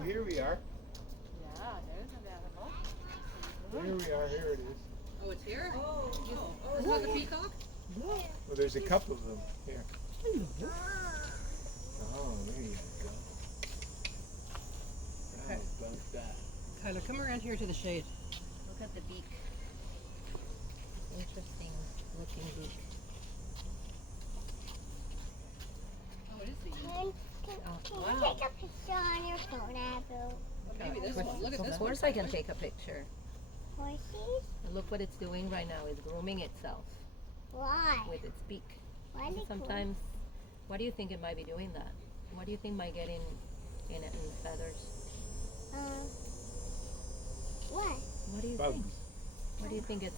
Oh, here we are. Yeah, there's an animal. Here we are. Here it is. Oh, it's here? Oh, is that the peacock? Well, there's a couple of them here. Oh, there you go. How about that? Kyla, come around here to the shade. Look at the beak. Interesting looking beak. Oh, it is the Oh, Can you wow. take a picture on your phone, Abu? Well, maybe this one. Look at this Of one. course I can take a picture. Horses? And look what it's doing right now. It's grooming itself Why? with its beak. Why do you Sometimes, why do you think it might be doing that? What do you think might get in it in feathers? What? What do you Bugs. think? What do you think gets